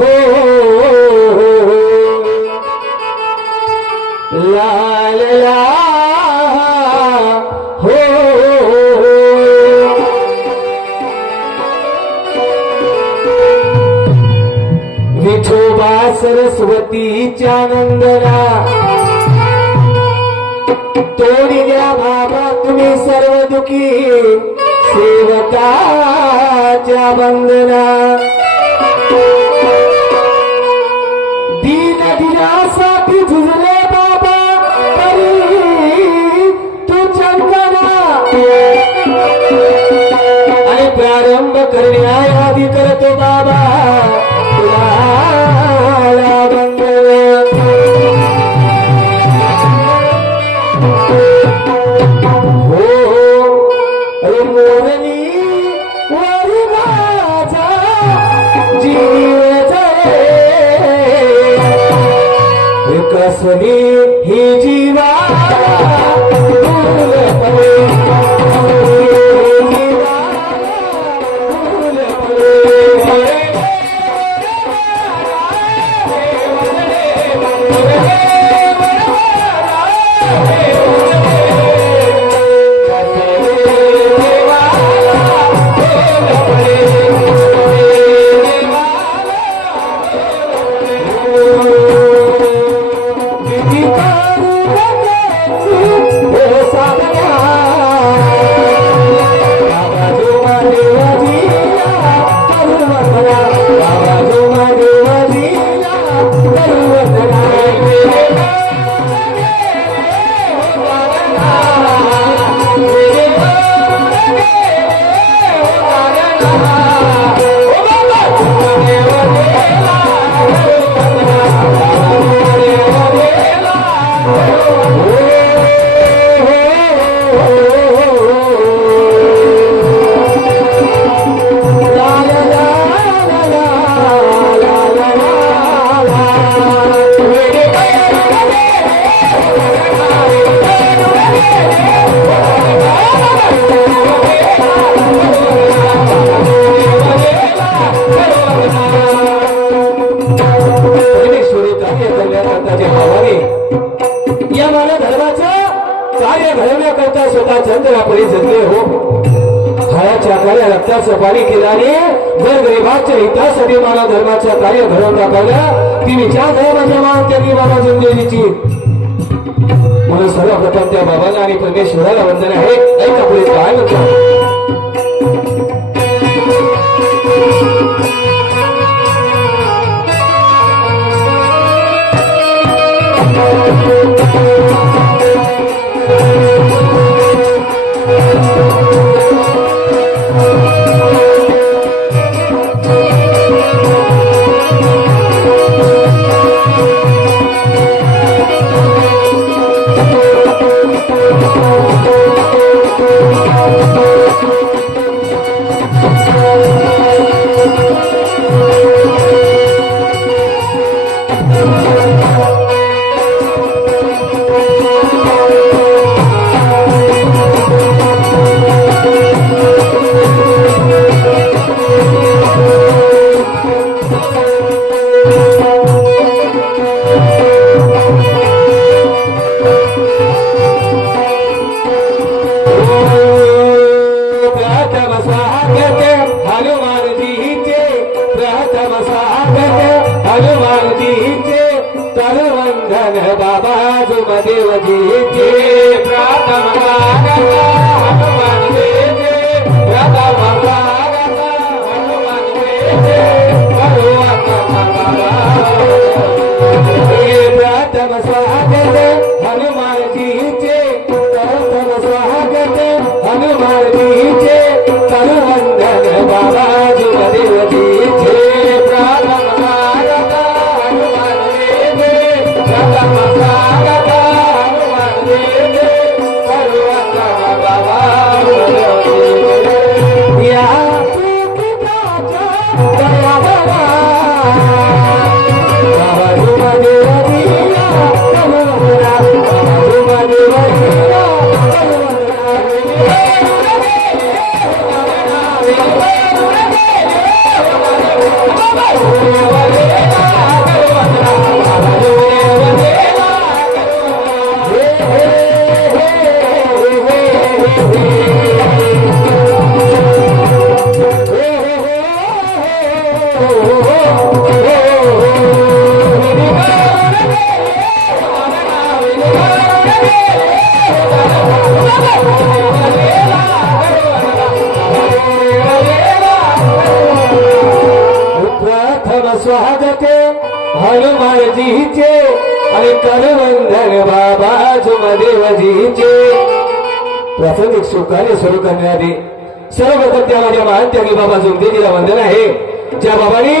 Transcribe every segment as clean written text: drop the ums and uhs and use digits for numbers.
हो ला ला हो विठोबा सरस्वतीच्या नंदना तोडी द्या बाबा तुम्ही सर्व दुखी सेवकाच्या वंदना दीन दिनासाठी झुजले बाबा तरी तू चंदना आणि प्रारंभ करण्याआधी करतो बाबा तुला कसली ही जीवा पाणी केल्याने जर गरिबाच्या हितासाठी मानव धर्माच्या कार्य घडवून टाकायला ती विचार धर्माच्या मान त्यांनी बाबा जिंदगीची म्हणून सर्वप्रथम त्या बाबाला आणि परमेश्वराला वंदन आहे. ऐका पुढे काय म्हणतात. स्वागते हनुमानजीचे आणि करवंदन बाबा जुमदेवजीचे प्राथमिक सुखाने सुरू करण्याआधी सर्वप्रथम त्या माझ्या महात्यागी बाबा जुमदेवजीला वंदन आहे. ज्या बाबांनी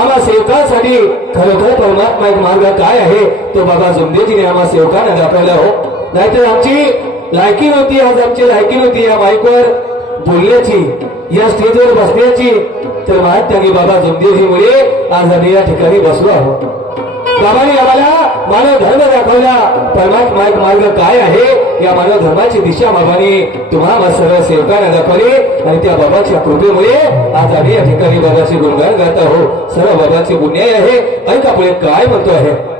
आम्हा सेवकांसाठी खरोखर परमात्मा एक मार्ग काय आहे तो बाबा जुमदेवजीने आम्हा सेवकांना दाखवला हो. नाहीतर आमची लायकी नव्हती, आज आमची लायकी नव्हती या माईकवर बोलण्याची, या स्टेजवर बसण्याची. तर महात्यागी बाबा जुमदेवजीमुळे आज आम्ही या ठिकाणी बसलो आहोत. बाबांनी आम्हाला मानव धर्म दाखवला. परमात्मा एक मार्ग काय आहे या मानव धर्माची दिशा बाबांनी तुम्हाला सर्व सेवकांना दाखवली आणि त्या बाबाच्या कृपेमुळे आज आम्ही या ठिकाणी बाबाचे गुणगान गात आहोत. सर्व बाबाचे पुण्य आहे. ऐका पुढे काय म्हणतो आहे.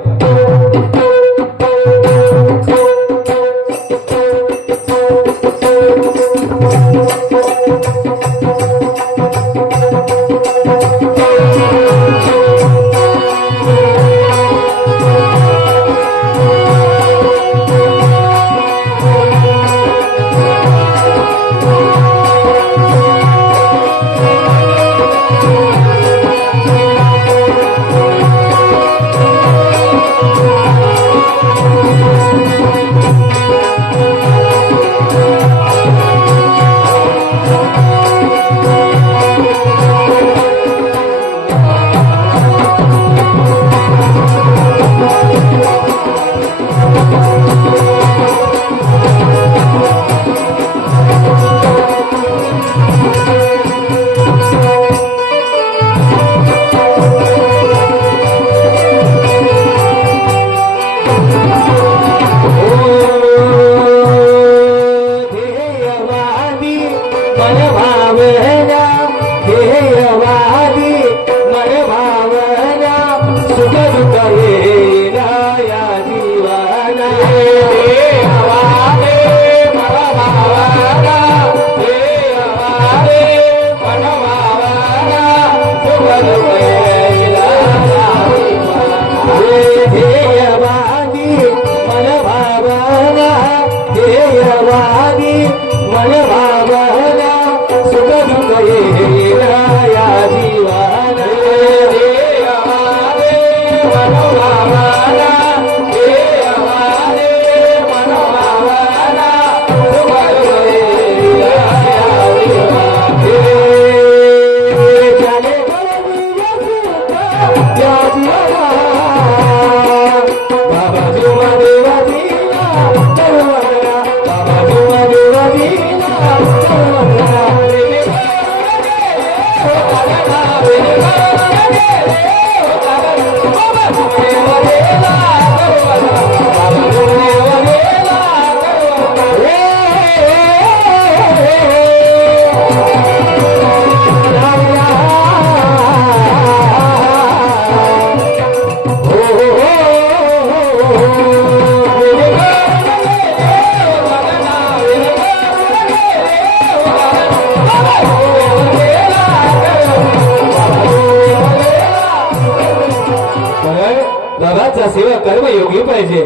सेवा कर्मयोगी पाहिजे.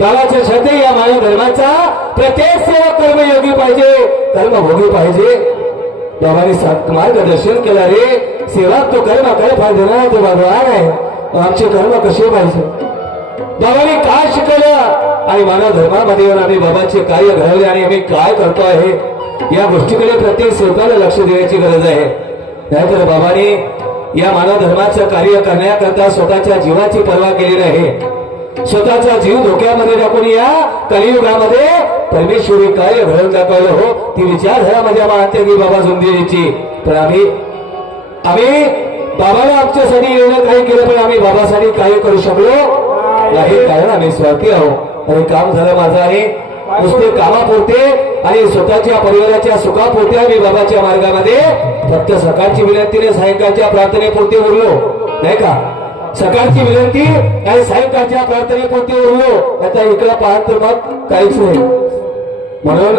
बाबाच्या छते या मानव धर्माचा प्रत्येक सेवा कर्मयोगी पाहिजे, कर्मभोगी पाहिजे. बाबांनी मार्गदर्शन केलं रे सेवा तो कर्म काय फायदा नाही तो भगवान आहे. आमचे कर्म कसे पाहिजे बाबांनी काय शिकवलं आणि मानव धर्मामध्ये आम्ही बाबाचे कार्य घडवले आणि आम्ही काय करतो आहे या गोष्टीकडे प्रत्येक सेवकाला लक्ष देण्याची गरज आहे. नाहीतर बाबांनी या मानव धर्माचं कार्य करण्याकरता स्वतःच्या जीवाची पर्वा केली नाही. स्वतःचा जीव धोक्यामध्ये टाकून या कलियुगामध्ये परमेश्वरी कार्य घडवून दाखवलं हो. ती विचारधारा माझ्या महात्यागी बाबा जुमदेवजीची. तर आम्ही बाबाने आमच्यासाठी एवढं काही केलं पण आम्ही बाबासाठी कार्य करू शकलो नाही कारण आम्ही स्वार्थी आहोत. आणि काम झालं माझं आहे नुसते कामापुरते आणि स्वतःच्या परिवाराच्या सुखापुरते आम्ही बाबाच्या मार्गामध्ये फक्त सकाळची विनंतीने सायंकाळच्या प्रार्थनेपुरते उरलो नाही का. सकाळची विनंती आणि सायंकाळच्या प्रार्थनेपुरते उरलो. आता इकडे पाहत तर मग काहीच नाही. म्हणून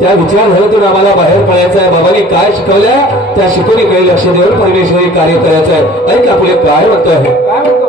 त्या विचारधारेतून आम्हाला बाहेर पडायचं आहे. बाबांनी काय शिकवल्या त्या शिकवणीकडे लक्ष देऊन परमेश्वरी कार्य करायचं आहे. ऐका पुढे काय म्हणतोय. काय म्हणतो.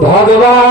भगवान